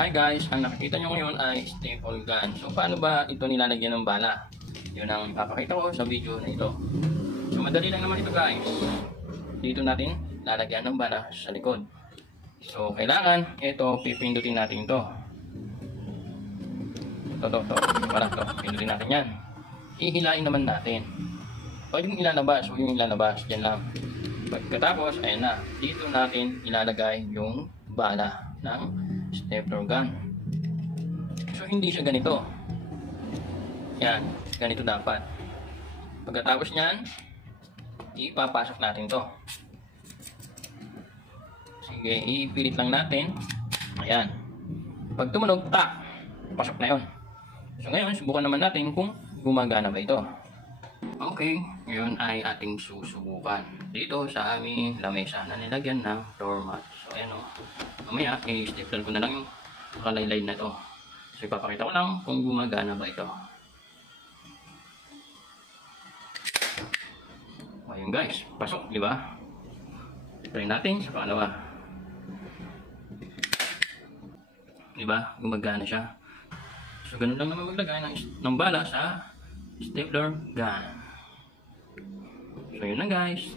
Hi guys, ang nakikita nyo ngayon ay staple gun. So paano ba ito nilalagyan ng bala? Yun ang ipapakita ko sa video na ito. So madali lang naman ito guys. Dito natin lalagyan ng bala sa likod. So kailangan ito pipindutin natin ito. Ito. Para ito. Pindutin natin yan. Ihilain naman natin. Pwede yung ilalabas. Huwag yung ilalabas. Yan lang. Pagkatapos, ayan na. Dito natin ilalagay yung bala ng stapler gun. So hindi siya ganito. Yan, ganito dapat. Pagkatapos niyan, ipapasok natin to. Sige, ipilit lang natin. Ayan. Pag tumunog, tak! Pasok na yun. So ngayon, subukan naman natin kung gumagana ba ito. Okay, yun ay ating susubukan. Dito sa aming lamesa na nilagyan ng floor mat. So ayan o. Mamaya, i-stapler ko na lang yung nakalaylay na ito. So ipapakita ko lang kung gumagana ba ito. Ayun guys, pasok, di ba? Try natin sa pangalawa. Di ba? Gumagana siya. So ganun lang naman maglagay ng bala sa stapler gun. So yun na guys.